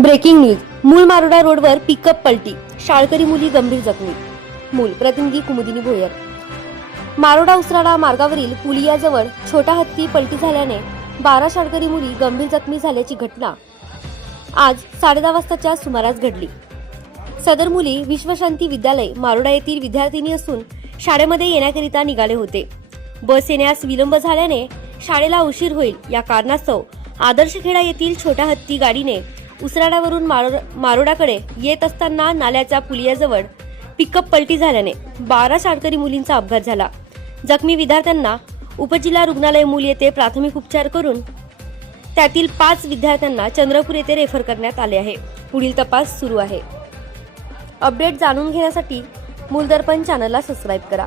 Breaking news. मूळ मारोडा रोडवर pickup पलटी. शाळकरी मुली गंभीर जखमी. मूल प्रतिनिधी कुमुदिनी भोयर. मारोडा उसराडा मार्गावरील पुलियाजवळ छोटा हत्ती पलटी झाल्याने बारा शाळकरी मुली गंभीर जखमी झाल्याची घटना आज साडेदहा वाजताच्या सुमारास घडली. सदर मुली विश्वशांती विद्यालय मारोडा येथील विद्यार्थिनी असून शाळेमध्ये येण्याकरिता निघाले होते. बस येण्यास विलंब झाल्याने शाळेला उशीर होईल या कारणास्तव आदर्शखेडा येथील छोट्या हत्ती गाडीने उसराड्यावरून मारो- मारोडाकडे येत असताना नाल्याच्या पुलियाजवळ पिकअप पलटी झाल्याने बारा शाळकरी मुलींचा अपघात झाला. जखमी विद्यार्थ्यांना उपजिल्हा रुग्णालय मूल येथे प्राथमिक उपचार करून त्यातील पाच विद्यार्थ्यांना चंद्रपूर येथे रेफर करण्यात आले आहे. पुढील तपास सुरू आहे. अपडेट जाणून घेण्यासाठी मूलदर्पण चॅनलला सबस्क्राईब करा.